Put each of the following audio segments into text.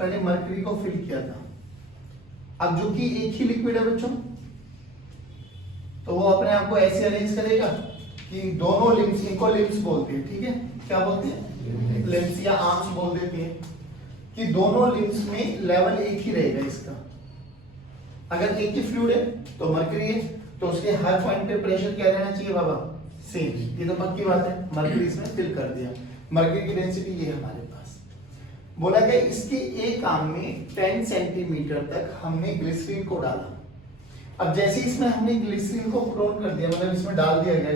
पहले मरकरी को फिल किया था। अब जो कि एक ही लिक्विड है बच्चों, तो वो अपने आप को ऐसे अरेंज करेगा कि दोनों लिम्स, इनको लिम्स बोलते हैं, ठीक है, क्या बोलते हैं, लिम्स या आर्म्स बोल देते हैं, कि दोनों लिम्स में लेवल एक ही रहेगा इसका। अगर एक ही फ्लूइड है तो मरकरी है, तो उसके हर पॉइंट पे प्रेशर क्या रहना चाहिए बाबा, सेम। ये तो पक्की बात है, मरकरी इसमें फिल कर दिया। मरकरी की डेंसिटी ये हमारे पास बोला गया। इसके एक आर्म में 10 सेंटीमीटर तक हमने ग्लिसरीन को डाला। अब जैसे इसमें हमने ग्लिसरीन को प्रोन कर दिया, मतलब इसमें डाल दिया गया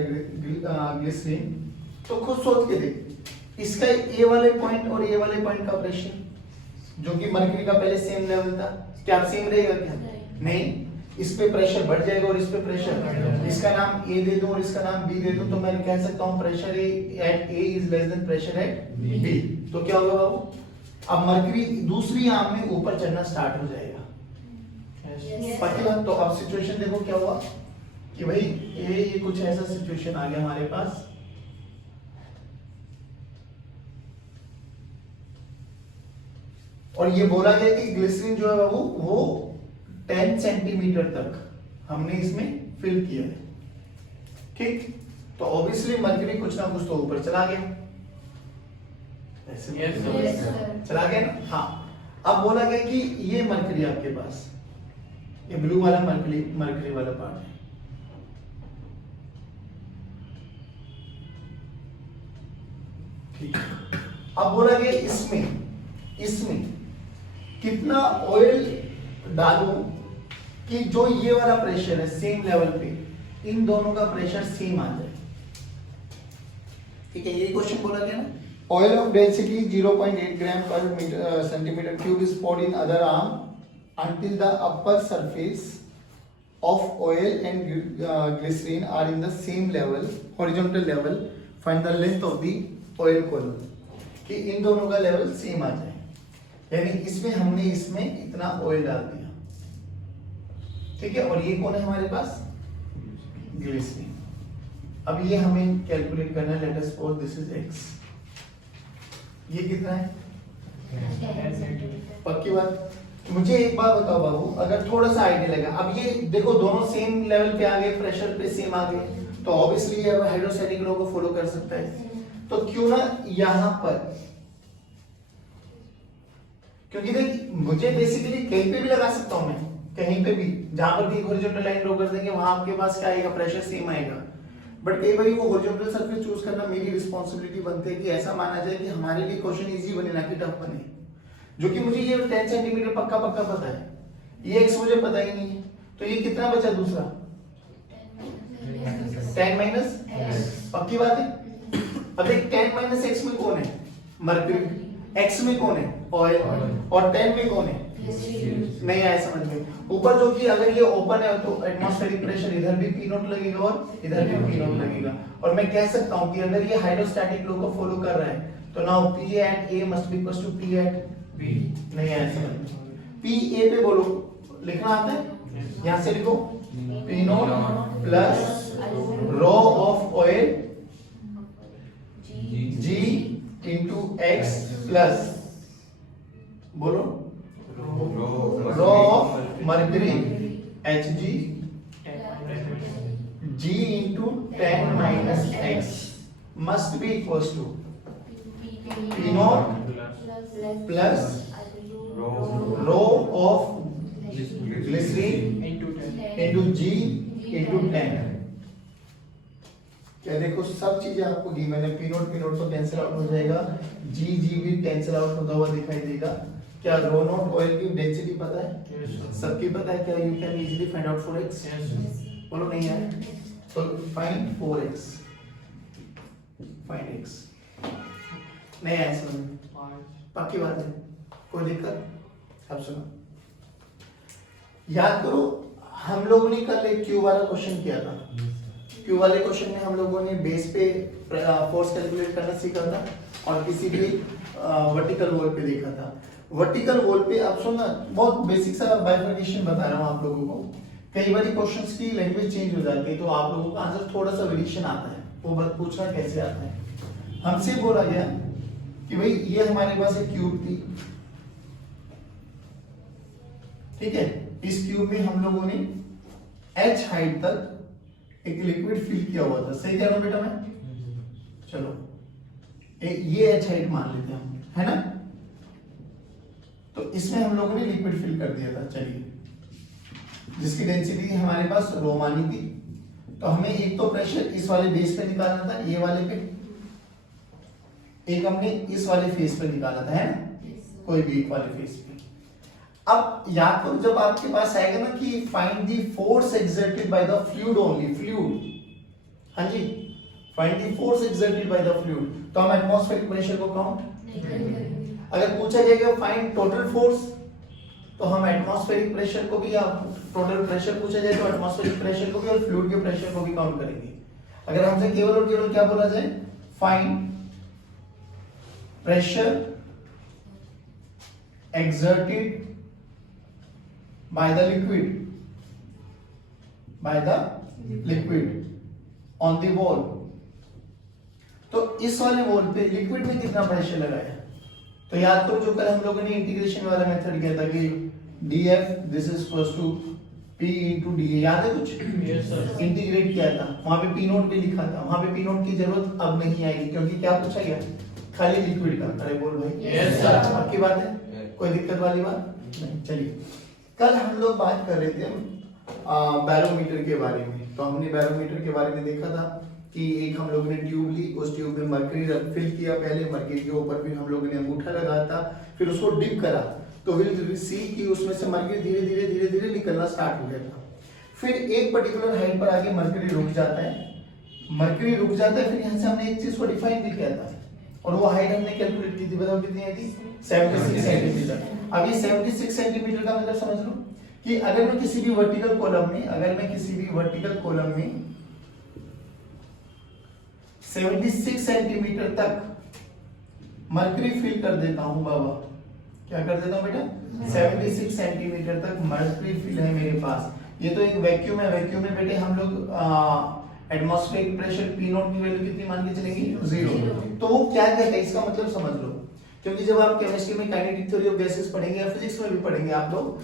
ग्लिसरीन, तो खुद सोच के देख, इसका ए वाले पॉइंट और ए वाले पॉइंट का प्रेशर जो कि मरकरी का पहले सेम लेवल था, क्या सेम रहेगा क्या? नहीं, इस पे प्रेशर बढ़ जाएगा और इस पे प्रेशर, इसका नाम ए दे दूं और इसका नाम बी दे दूं, तो मैं कह सकता हूं pressure at A is less than pressure at B. तो क्या होगा बाबू, अब मरकरी दूसरी आर्म में ऊपर चढ़ना स्टार्ट हो जाएगा। पक्की बात। तो अब सिचुएशन देखो क्या हुआ कि भाई ये कुछ ऐसा सिचुएशन आ गया हमारे पास, और ये बोला गया कि ग्लिसरीन जो है बाबू वो 10 सेंटीमीटर तक हमने इसमें फिल किया है, ठीक। तो ऑब्वियसली मरकरी कुछ ना कुछ तो ऊपर चला गया, चला गया ना। हाँ, अब बोला गया कि ये मरकरी आपके पास, ये ब्लू वाला मरकरी वाला पार्ट है, ठीक। अब बोला गया इसमें कितना ऑयल डालूं कि जो ये वाला प्रेशर है सेम लेवल पे, इन दोनों का प्रेशर सेम आ जाए, ठीक है। ये क्वेश्चन बोला गया ना। ऑयल ऑफ डेंसिटी 0.8 ग्राम पर metre centimetre cube is poured in other arm until the upper surface of oil and glycerine are in the same level, horizontal level. Find the length of the oil column, कि इन दोनों का level same आ जाए, यानी इसमें हमने इसमें इतना oil डाल दिया, ठीक है। और ये कौन है हमारे पास, ग्लिसरीन। अब ये हमें कैलकुलेट करना है, let us suppose this is x, ये कितना है, पक्की बात। मुझे एक बात बताओ बाबू, अगर थोड़ा सा आइडिया लगा, अब ये देखो दोनों सेम लेवल पे आ गए, प्रेशर पे सेम आ गए, तो ऑब्वियसली ये हाइड्रोस्टैटिक लॉ को फॉलो कर सकता है। तो क्यों ना यहां पर, क्योंकि देख मुझे बेसिकली कहीं पे भी लगा सकता हूं मैं, कहीं पे भी, जहां पर भी हॉरिजॉन्टल लाइन ड्रॉ कर देंगे वहां आपके पास क्या आएगा, प्रेशर सेम आएगा। बट कई बार वो हॉरिजॉन्टल सरफेस चूज करना मेरी रिस्पांसिबिलिटी बनती है कि ऐसा माना जाए कि हमारे लिए क्वेश्चन इजी बने ना कि टफ बने, जो कि मुझे ये 10 सेंटीमीटर पक्का पता है, ये x मुझे पता ही नहीं है, तो ये कितना बचा दूसरा, 10 माइनस, पक्की बात है। अब देख 10 माइनस x में कौन है, मरकरी, x में कौन है, ऑयल, और 10 में कौन है, नहीं आया समझ में। ऊपर जो कि अगर ये ओपन है तो एटमॉस्फेरिक प्रेशर इधर भी P नॉट लगेगा और इधर भी P नॉट लगेगा, और मैं कह सकता हूं कि अगर ये हाइड्रोस्टैटिक लॉ को फॉलो कर रहा है तो now P at A must be equals to P at B, नहीं आया समझ में। P A पे बोलो, लिखना आता है, यहां से लिखो P nought plus rho of oil G into X plus बोलो rho of mercury Hg G into 10 minus X must be equals to P naught plus rho of glycerine into G into 10। क्या देखो सब चीजें आपको दी मैंने, P note तो cancel out हो जाएगा, G भी कैंसिल आउट होता हुआ दिखाई देगा। क्या रो नोट ऑयल की डेंसिटी पता है, सबकी पता है, क्या you can easily find out 4x, बोलो नहीं है, तो फाइंड 4x, फाइंड x, नहीं है समझ, पक्की बात है, कोई दिक्कत। अब सुनो, याद करो हम लोगों ने कल एक क्यू वाला क्वेश्चन किया था, क्यू वाले क्वेश्चन में हम लोगों ने बेस पे फोर्स कैलकुलेट करना सीखा था और किसी भी वर्टिकल वॉल पे देखा था। वर्टिकल वॉल पे आप सुनना, बहुत बेसिक सा बाइफर्केशन बता रहा हूँ आप लोगों को। कई बार क्वेश्चंस की लैंग्वेज चेंज हो जाती है तो आप लोगों का आंसर थोड़ा सा वेरिएशन आता है, वो बात पूछना कैसे आता है। हमसे बोला गया कि भाई ये हमारे पास एक क्यूब थी, ठीक है। इस ट्यूब में हम लोगों ने h हाइट तक एक लिक्विड फिल किया हुआ था, सही कह रहा हूं बेटा मैं? चलो ये h हाइट मान लेते हैं हम, है ना? तो इसमें हम लोगों ने लिक्विड फिल कर दिया था, चलिए, जिसकी डेंसिटी हमारे पास रो मानी थी। तो हमें एक तो प्रेशर इस वाले बेस पे निकालना था, ये वाले पे, एक हमने इस वाले फेस पे निकाला था, है ना? कोई भी एक वाले फेस पे। अब या तो जब आपके पास आएगा ना कि find the force exerted by the fluid only, fluid, हाँ जी, find the force exerted by the fluid, तो हम एटमॉस्फेरिक प्रेशर को काउंट नहीं करेंगे। अगर पूछा जाएगा फाइंड टोटल फोर्स, तो हम एटमॉस्फेरिक प्रेशर को भी, या टोटल प्रेशर पूछा जाए तो एटमॉस्फेरिक प्रेशर को भी और फ्लूइड के प्रेशर को भी काउंट करेंगे। अगर हमसे केवल और केवल क्या बोला जाए, find pressure exerted by the liquid on the wall, तो इस वाले वॉल पे लिक्विड में कितना प्रेशर लगाया? तो याद करो जो कल हम लोगों ने इंटीग्रेशन वाला मेथड किया था कि df this is equals to p into dA, याद है कुछ? yes, sir. इंटीग्रेट किया था, वहां पे p नोट भी लिखा था, वहां पे p नोट की जरूरत अब नहीं आएगी क्योंकि क्या पूछा गया? खाली लिक्विड का। अरे बोल भाई, yes, sir. आपकी बात है, कोई दिक्कत वाली बात नहीं। चलिए, कल हम लोग बात कर रहे थे बैरोमीटर के बारे में। तो हमने बैरोमीटर के बारे में देखा था कि एक हम लोगों ने ट्यूब ली, उस ट्यूब में मरकरी फिल किया, पहले मरकरी के ऊपर फिर हम लोगों ने अंगूठा लगाया था, फिर उसको डिप करा, तो विल सी कि उसमें से मरकरी धीरे धीरे धीरे धीरे निकलना स्टार्ट हो गया था। फिर एक पर्टिकुलर हाइट पर आके मरकरी रुक जाता है, फिर यहाँ से हमने एक चीज को डिफाइन भी किया था और वो हाइट हमने कैलकुलेट की थी, बताओ कितनी आई थी? 76 सेंटीमीटर। अब ये 76 सेंटीमीटर का मतलब समझ लो कि अगर मैं किसी भी वर्टिकल कॉलम में 76 सेंटीमीटर तक मरकरी फिल कर देता हूं बाबा, क्या कर देता हूं बेटा? 76 सेंटीमीटर तक मरकरी फिल है मेरे पास। ये तो एक वैक्यूम है, वैक्यूम में बेटे हम लोग एटमॉस्फेरिक प्रेशर P नॉट की वैल्यू कितनी मान के चलेंगे? 0। तो वो क्या कहता है इसका मतलब समझ लो, क्योंकि जब आप केमिस्ट्री में काइनेटिक थ्योरी ऑफ गैसेस पढ़ेंगे या फिजिक्स में भी पढ़ेंगे आप लोग,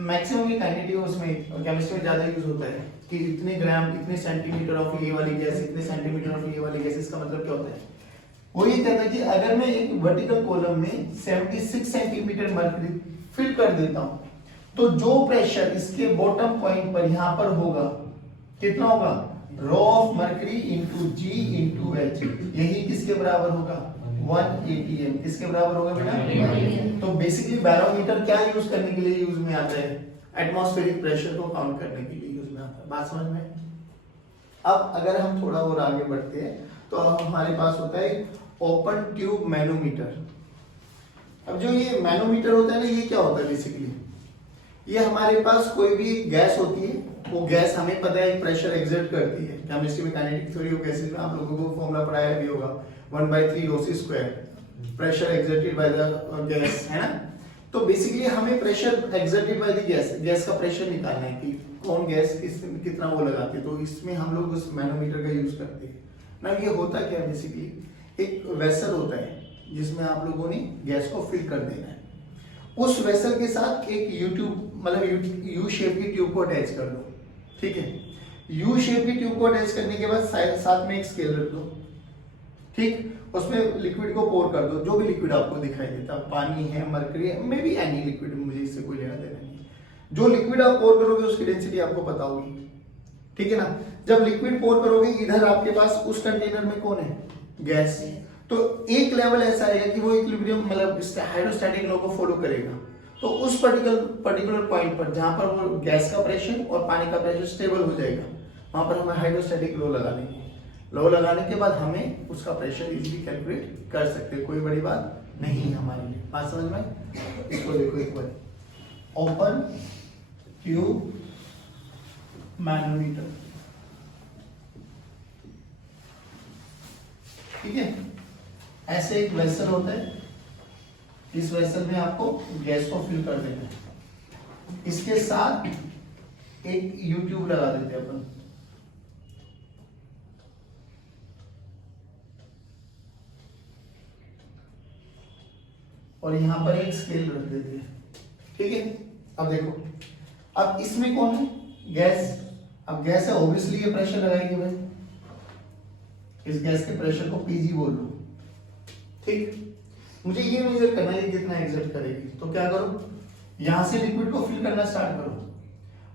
मैक्सिमम ये काइनेटिक उसमें केमिस्ट्री में ज्यादा यूज होता है कि इतने ग्राम, इतने सेंटीमीटर ऑफ ये वाली गैस, इतने सेंटीमीटर ऑफ ये वाली गैस। इसका मतलब क्या होता है? वो ये कहता है कि अगर मैं एक वर्टिकल कॉलम में 76 सेंटीमीटर मरकरी फिल कर देता हूं, तो जो प्रेशर इसके बॉटम पॉइंट पर यहां पर होगा कितना होगा? Rho of mercury into G into H, यही किसके बराबर होगा? 1 atm। किसके बराबर होगा बेटा? तो बेसिकली बैरोमीटर क्या यूज करने के लिए यूज में आता है? एटमॉस्फेरिक प्रेशर को काउंट करने के लिए यूज में आता है। बात समझ में? अब अगर हम थोड़ा और आगे बढ़ते हैं तो हमारे पास होता है ओपन ट्यूब मैनोमीटर। अब जो ये मैनोमीटर होता है ना, ये क्या होता है बेसिकली? ये हमारे पास कोई भी गैस होती है, वो गैस हमें पता है प्रेशर एक्सर्ट करती है। केमिस्ट्री में काइनेटिक थ्योरी ऑफ गैसेस में आप लोगों को फॉर्मूला पढ़ाया भी होगा, 1/3 rho c square, pressure exerted by the gas, है ना? तो बेसिकली हमें pressure exerted by the gas का प्रेशर निकालना है कि कौन गैस कितना वो लगाती है। तो इसमें हम लोग उस मैनोमीटर का यूज करते हैं ना। ये होता क्या है? बेसिकली एक वेसल होता है जिसमें आप लोगों ने गैस को फिल कर देना है। उस वेसल के साथ एक यू शेप की ट्यूब को अटैच कर दो, ठीक है? यू शेप की ट्यूब को अटैच करने के बाद साथ में एक स्केल रख दो, ठीक? उसमें लिक्विड को पोर कर दो, जो भी लिक्विड आपको दिखाई देता, पानी है, मरकरी है, मे बी एनी लिक्विड, मुझे इससे कोई लेना देना नहीं। जो लिक्विड आप पोर करोगे उसकी डेंसिटी आपको पता होगी, ठीक है ना? जब लिक्विड पोर करोगे, इधर आपके पास उस कंटेनर में कौन है? गैस। तो एक लेवल ऐसा आएगा कि वो इक्विलिब्रियम हाइड्रोस्टैटिक लॉ को फॉलो करेगा। तो उस पर्टिकुलर पॉइंट पर जहां पर वो गैस का प्रेशर और पानी का प्रेशर स्टेबल हो जाएगा, वहां पर हम हाइड्रोस्टैटिक लॉ लगा लेंगे। लॉ लगाने के बाद हमें उसका प्रेशर इजीली कैलकुलेट कर सकते हैं, कोई बड़ी बात नहीं है हमारे लिए। बात समझ में? इसको देखो एक बार, ओपन ट्यूब मैनोमीटर, ठीक है? ऐसे एक वेसल होता है, इस वेसल में आपको गैस को फिल कर देना है। इसके साथ एक यू ट्यूब लगा देते हैं अपन, और यहां पर एक स्केल रख देते हैं, ठीक है? अब देखो, अब इसमें कौन है? गैस। अब गैस है, ऑब्वियसली ये प्रेशर लगाएगी भाई, इस गैस के प्रेशर को पीजी बोल लो, ठीक। मुझे ये मेजर करना है कितना एग्जर्ट करेगी, तो क्या करो, यहां से लिक्विड को फिल करना स्टार्ट करो।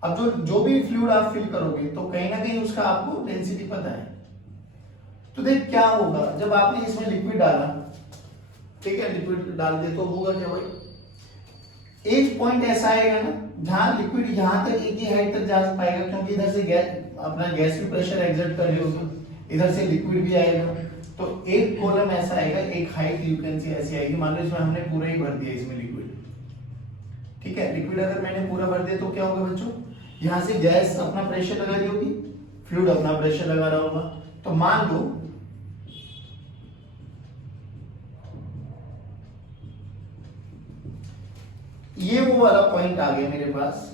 अब जो भी फ्लूइड आप फिल करोगे तो कहीं ना कहीं उसका आपको डेंसिटी पता है। तो देख क्या होगा, जब आपने इसमें लिक्विड डाला, ठीक है, लिक्विड डाल दे तो होगा क्या भाई, एक पॉइंट ऐसा आएगा ना जहां लिक्विड यहां तक एक ही हाइट तक जा पाएगा, क्योंकि इधर से गैस अपना गैस भी प्रेशर एग्जर्ट कर रही होगी, इधर से लिक्विड भी आएगा, तो एक कॉलम ऐसा आएगा, एक हाइट यू कैन सी ऐसी आएगी। मान लो इसमें हमने पूरा ही भर दिया इसमें लिक्विड, ठीक है, लिक्विड अगर मैंने पूरा भर दिया तो क्या होगा बच्चों, यहां से गैस अपना प्रेशर लगा रही होगी, फ्लूइड अपना प्रेशर लगा रहा होगा। तो मान लो ये वो वाला पॉइंट आ गया मेरे पास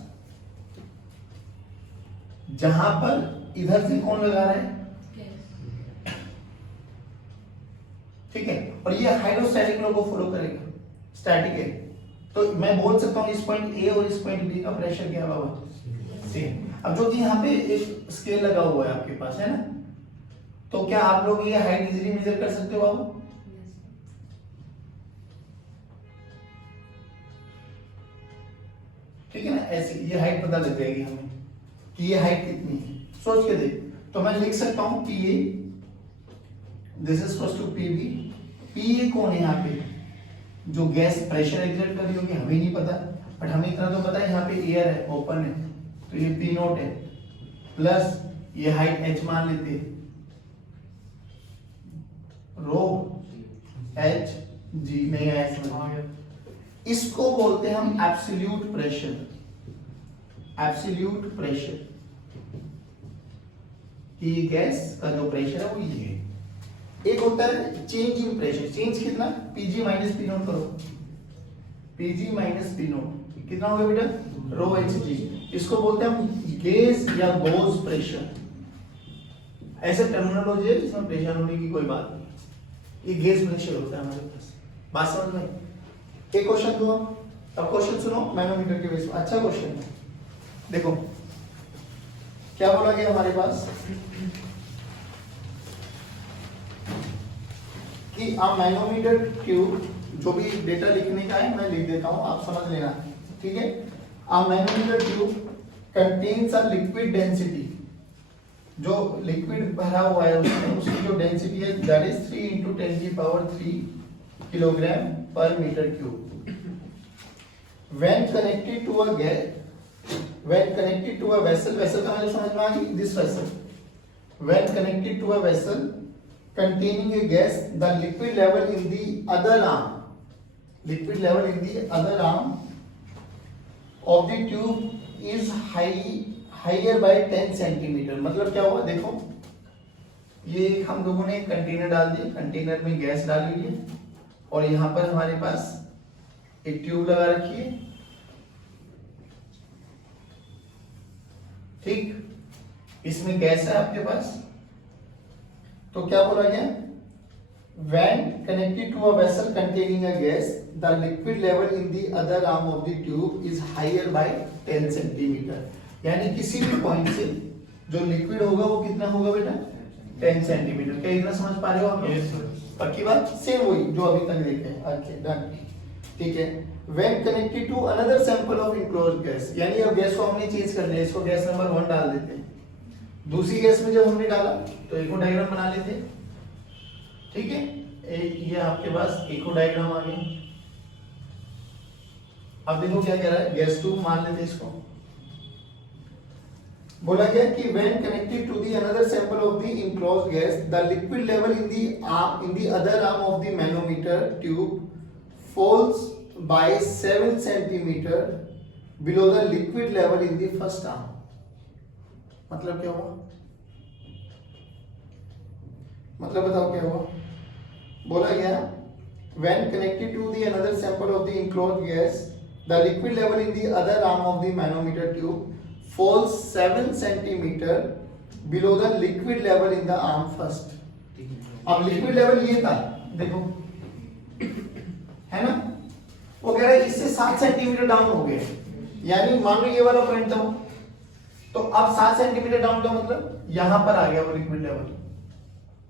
जहां पर इधर से कौन लगा रहा है, ठीक है, और ये हाइड्रोस्टैटिक लॉ को फॉलो करेगा, स्टैटिक है, तो मैं बोल सकता हूं इस पॉइंट ए और इस पॉइंट बी का प्रेशर क्या होगा, सेम। अब जो कि यहाँ पे एक स्केल लगा हुआ है आपके पास, है ना, तो क्या आप लोग ये हाइट इजीली मेजर कर सकते हो बाबू? ठीक है ना, ऐसे ये हाइट पता लग जाएगी हमें कि ये हाइट कितनी है, सोच के देख। तो मैं लिख सकता हूं कि ये this is equal to PB. P A कौन है यहाँ पे, जो गैस प्रेशर एग्जर्ट कर रही होगी, हमें नहीं पता, बट हमें इतना तो पता है यहाँ पे एयर है, ओपन है, तो ये पी नोट है, प्लस ये हाइट एच मान लेते, रो एच जी नहीं है इसमें, इसको बोलते हैं हम एब्सोल्यूट प्रेशर, एब्सोल्यूट प्रेशर, कि गैस का जो प्रेशर है वो ये है। एक होता है चेंज इन प्रेशर, चेंज कितना, पीजी माइनस पी नोट करो, पीजी माइनस पी नोट कितना होगा बेटा, रो एच जी, इसको बोलते हैं हम गेज या गोज प्रेशर, ऐसे टर्मिनोलॉजी है जिसमें प्रेशर होने की कोई बात नहीं, ये गेज प्रेशर होता है हमारे पास, बात समझ में। एक क्वेश्चन दो, अब क्वेश्चन सुनो मैनोमीटर के बेस पर, अच्छा क्वेश्चन है, देखो क्या बोला गया हमारे पास कि आ मैनोमीटर ट्यूब, जो भी डेटा लिखने का है मैं लिख देता हूं, आप समझ लेना, ठीक है। A manometer tube contains a liquid density, जो लिक्विड भरा हुआ है उसमें उसकी जो डेंसिटी है that is 3 × 10⁻³ kilogram per metre cube. When connected to a gas, when connected to a vessel, vessel का मतलब समझ में आ गई, this vessel, when connected to a vessel containing a gas, the liquid level in the other arm, liquid level in the other arm of the tube is higher by 10 centimetre. मतलब क्या हुआ, देखो ये हम लोगों ने कंटेनर डाल दिया, कंटेनर में गैस डाली हुई है, और यहां पर हमारे पास एक ट्यूब लगा रखी है, ठीक, इसमें गैस है आपके पास, तो क्या बोला गया, when connected to a vessel containing a gas, the liquid level in the other arm of the tube is higher by 10 centimetre. यानी किसी भी पॉइंट से जो लिक्विड होगा वो कितना होगा बेटा, 10 सेंटीमीटर। क्या इतना समझ पा रहे हो आप? पक्की बात, सेम वही जो अभी तक देखे हैं, ओके डन, ठीक है। when connected to another sample of enclosed gas, यानी अब गैस को हमने चेंज कर लिया, इसको गैस नंबर 1 डाल देते हैं, दूसरी गैस में जब हमने डाला तो इको डायग्राम बना लेते हैं, ठीक है, ये आपके पास इको डायग्राम आ गया। अब देखो क्या कह रहा है, गैस 2 मान लेते हैं इसको, बोला गया कि when connected to the another sample of the enclosed gas, the liquid level in the other arm of the manometer tube falls by 7 centimeter below the liquid level in the first arm। मतलब क्या हुआ, मतलब बताओ क्या हुआ, बोला गया when connected to the another sample of the enclosed gas, the liquid level in the other arm of the manometer tube falls 7 centimeter below the liquid level in the arm first। अब liquid level ये था, देखो है ना, वो कह रहा है इससे 7 सेंटीमीटर डाउन हो गए, यानी मान लो ये वाला पॉइंट था वो, तो अब 7 सेंटीमीटर डाउन का मतलब यहां पर आ गया वो लिक्विड लेवल।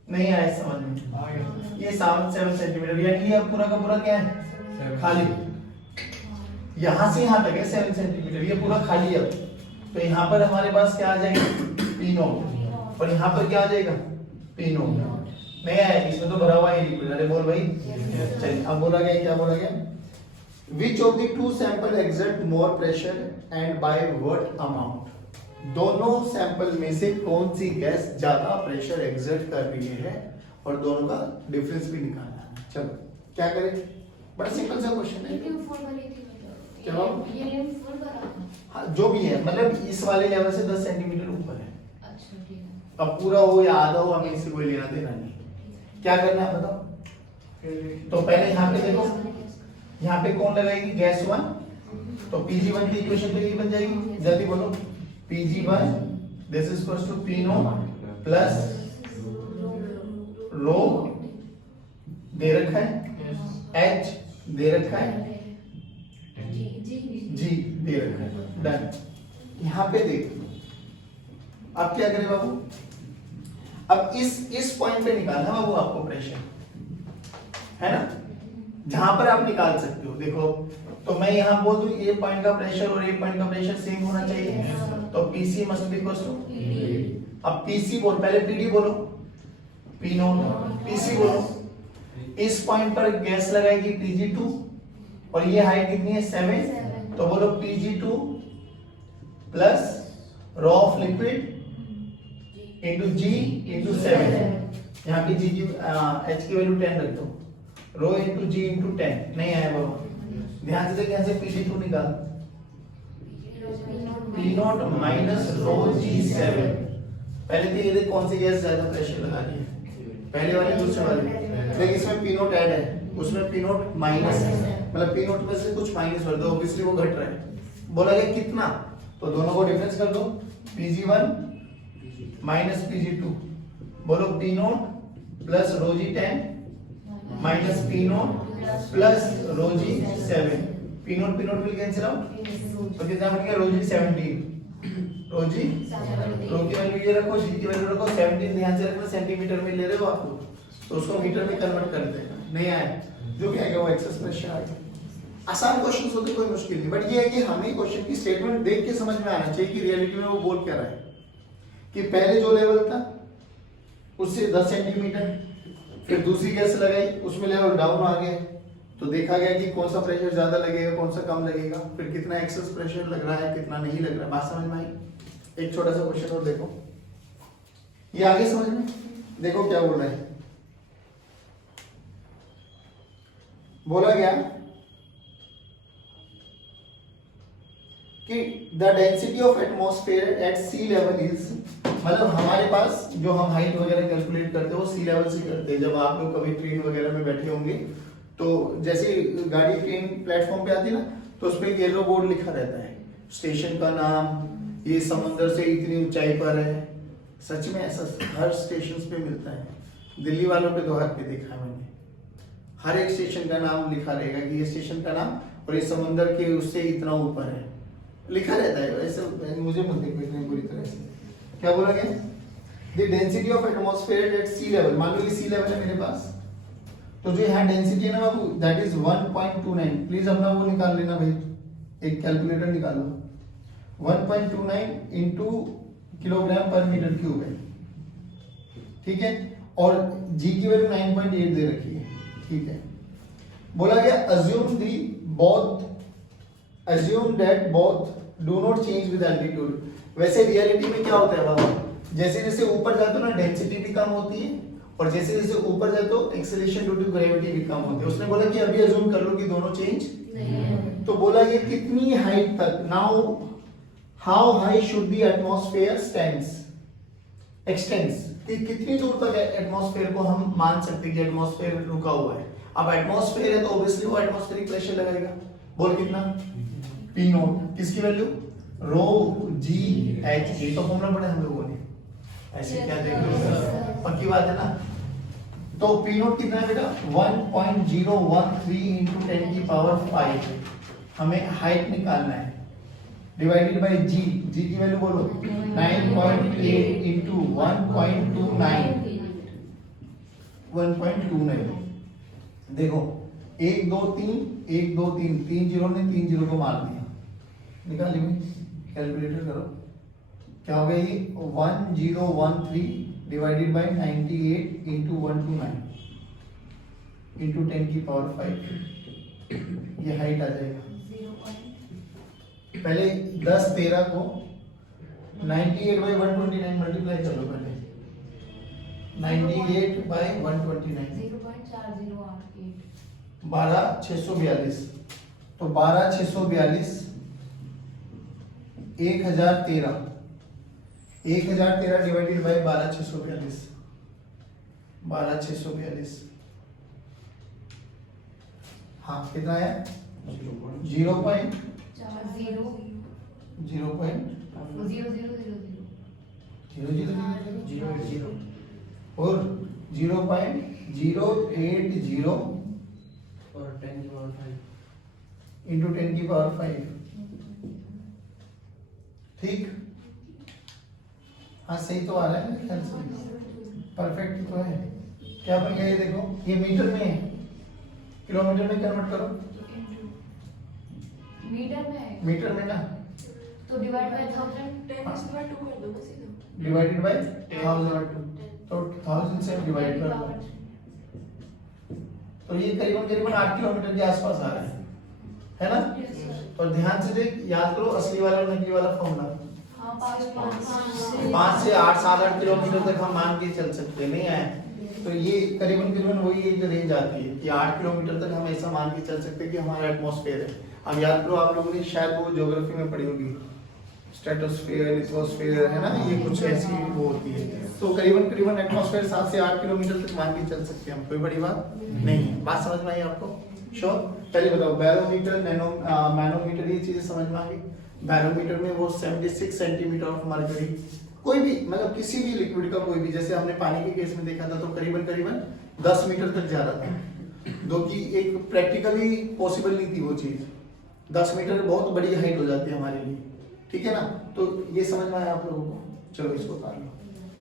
नहीं आया समझ में? ये 7 सेंटीमीटर, यानी ये पूरा का पूरा क्या है, खाली। यहां से यहां तक है 7 सेंटीमीटर, ये पूरा खाली है। तो यहाँ पर हमारे पास क्या आ जाएगा, पी नॉट, और यहाँ पर क्या आ जाएगा, पी नॉट। नहीं आया, इसमें तो भरा हुआ है लिक्विड। अरे बोल भाई, चलिए अब बोला गया, क्या बोला गया, Which of the two sample exert more pressure and by what amount? दोनों सैंपल में से कौन सी गैस ज्यादा प्रेशर एक्सर्ट कर रही है, और दोनों का डिफरेंस भी निकालना है। चलो क्या करें, बड़ा सिंपल सा क्वेश्चन है। चलो हाँ, जो भी है, मतलब इस वाले लेवल से 10 सेंटीमीटर ऊपर है। अच्छा ठीक है। अब पूरा हो या आधा हो, हमें इससे कोई लेना देना नहीं। क्या करना है बताओ। तो पहले यहाँ पे देखो, यहाँ पे कौन लगाएगी, गैस 1, तो Pg1 की इक्वेशन तो ये बन जाएगी, जल्दी बोलो, Pg1 this is equals to P nought plus rho दे रखा है, H दे रखा है, G दे रखा है, डन। यहाँ पे देख, अब क्या करें बाबू, अब इस पॉइंट पे निकालना बाबू आपको प्रेशर, है ना, जहां पर आप निकाल सकते हो। देखो तो मैं यहां बोल दूं ये पॉइंट का प्रेशर और ये पॉइंट का प्रेशर सेम होना चाहिए, तो PC must be equal to, अब PC बोल, पहले PD बोलो, P नॉट, PC बोलो। इस पॉइंट पर गैस लगाएगी Pg2, और ये हाइट कितनी है 7, तो बोलो Pg2 plus raw of liquid into G into 7, यहाँ पे G की H की वैल्यू 10 रख दो, रो इंटू G इंटू 10। नहीं आया बाबा, ध्यान से देख, यहाँ से Pg2 निकाल, P not minus rho G7। पहले तो ये देख कौन सी गैस ज्यादा प्रेशर लगा रही है, पहले वाली दूसरे वाली। देख इसमें P नॉट ऐड है, उसमें P नॉट माइनस है, मतलब P नॉट में से कुछ माइनस कर दो, ऑब्वियसली वो घट रहा है। बोला गया कितना, तो दोनों को डिफरेंस कर दो, Pg1 माइनस Pg2, बोलो P nought plus row G10 minus P nought plus row G7। P not will cancel out, तो कितना बन गया, रो G17, रो की वैल्यू ये रखो, G की वैल्यू रखो 17, ध्यान से रखना सेंटीमीटर में ले रहे हो आप, तो उसको मीटर में कन्वर्ट कर देना। नहीं आया, जो भी आएगा वो एक्सेस प्रेशर आएगा। आसान क्वेश्चंस होते कोई मुश्किल नहीं, बट ये है कि हमें क्वेश्चन की स्टेटमेंट देख के समझ में आना चाहिए कि रियलिटी में वो बोल क्या रहा है, कि पहले जो लेवल था उससे 10 सेंटीमीटर, फिर दूसरी गैस लगाई उसमें लेवल डाउन आ गया, तो देखा गया कि कौन सा प्रेशर ज्यादा लगेगा कौन सा कम लगेगा, फिर कितना एक्सेस प्रेशर लग रहा है कितना नहीं लग रहा है। बात समझ में आई? एक छोटा सा क्वेश्चन और देखो, ये आगे समझ में, देखो क्या बोल रहा है, बोला गया कि the density of atmosphere at sea level is, मतलब हमारे पास जो हम हाइट वगैरह कैलकुलेट करते हैं वो सी लेवल से करते हैं। जब आप लोग कभी ट्रेन वगैरह में बैठे होंगे तो जैसे गाड़ी ट्रेन प्लेटफॉर्म पे आती है ना, तो उस पे येलो बोर्ड लिखा रहता है, स्टेशन का नाम, ये समुद्र से इतनी ऊंचाई पर है। सच में ऐसा हर स्टेशन पे मिलता है, दिल्ली वालों पे तो हर पे देखा है मैंने, हर एक स्टेशन का नाम लिखा रहेगा कि ये स्टेशन का नाम और ये समुद्र के उससे इतना ऊपर है, लिखा रहता है। ऐसे मुझे मत देखना पूरी तरह से। क्या बोला गया, the density of atmosphere at sea level, मान लो ये सी लेवल है मेरे पास, तो जो यहाँ डेंसिटी है ना बाबू दैट इज 1.29। प्लीज अपना वो निकाल लेना भाई, एक कैलकुलेटर निकालो, 1.29 into kilogram per metre cube है, ठीक है, और जी की वैल्यू 9.8 दे रखी है, ठीक है। बोला गया assume that both do not change with altitude। वैसे रियलिटी में क्या होता है बाबा, जैसे जैसे ऊपर जाते हो ना डेंसिटी भी कम होती है, और जैसे जैसे ऊपर जाते हो एक्सेलरेशन ड्यू टू ग्रेविटी भी कम होती है। उसने बोला कि अभी अज्यूम कर लो कि दोनों चेंज नहीं है, तो बोला ये कितनी हाइट तक, now how high should the atmosphere x tends, कि कितनी दूर तक एटमॉस्फेयर को हम मान सकते हैं कि एटमॉस्फेयर रुका हुआ है। अब एटमॉस्फेयर है तो ऑब्वियसली वो एटमॉस्फेरिक प्रेशर लगाएगा, बोल कितना, P नॉट, किसकी वैल्यू, रो जी एच, ये तो फॉर्मूला पढ़ा हम लोगों ने, ऐसे क्या देख लो, पक्की बात है ना। तो P नॉट कितना है बेटा, 1.013 into 10 की पावर 5, हमें हाइट निकालना है, डिवाइडेड बाय जी, जी की वैल्यू बोलो 9.8 इंटू 1.29 देखो 1 2 3 1 2 3 3 जीरो ने 3 जीरो को मार दिया, निकाल ली कैलकुलेटर करो क्या हो गया ये 1013 डिवाइडेड बाय 98 इंटू 129 इंटू 10 की पावर 5, ये हाइट आ जाएगा। पहले 10 13 को 98 बाई 129 मल्टीप्लाई कर लो पहले 98 बाई 129 12642 तो 12642 1013 डिवाइडेड बाई 12642 हाँ कितना है 0.000 और 0.080 और 10 की पावर 5 इंटू 10 की पावर 5 ठीक। हाँ सही तो आ रहा है मेरे ख्याल से, परफेक्ट तो है। क्या बन गया ये देखो, ये मीटर में है, किलोमीटर में कन्वर्ट करो, मीटर में ना तो डिवाइड बाय 1000 डिवाइडेड बाय 1000 तो 1000 से डिवाइड कर दो तो ये करीबन करीबन 8 किलोमीटर के आसपास आ रहा है ना। और ध्यान से देख, याद करो असली वाला और नकली वाला फॉर्मूला, 5 से 8 7-8 किलोमीटर तक हम मान के चल सकते नहीं आए, तो ये करीबन करीबन वही एक रेंज आती है कि 8 किलोमीटर तक हम ऐसा मान के चल सकते हैं कि हमारा एटमॉस्फेयर है। अब याद करो आप लोगों ने शायद वो ज्योग्राफी में पढ़ी होगी, स्ट्रेटोस्फेयर लिथोस्फेयर है ना, ये कुछ ऐसी वो होती है। तो करीबन करीबन एटमॉस्फेयर 7 से 8 किलोमीटर तक मान के चल सकते हैं हम, कोई बड़ी बात नहीं है। बात समझ में आई आपको? श्योर। पहले बताओ बैरोमीटर मैनोमीटर ये चीजें समझ में आ गई। बैरोमीटर में वो 76 सेंटीमीटर ऑफ मर्करी, कोई भी मतलब किसी भी लिक्विड का कोई भी, जैसे हमने पानी के केस में देखा था तो करीबन करीबन 10 मीटर तक जा रहा था, जो कि एक प्रैक्टिकली पॉसिबल नहीं थी वो चीज। 10 मीटर बहुत बड़ी हाइट हो जाती है हमारे लिए, ठीक है ना। तो ये समझ में आया आप लोगों को? चलो इसको कर लो।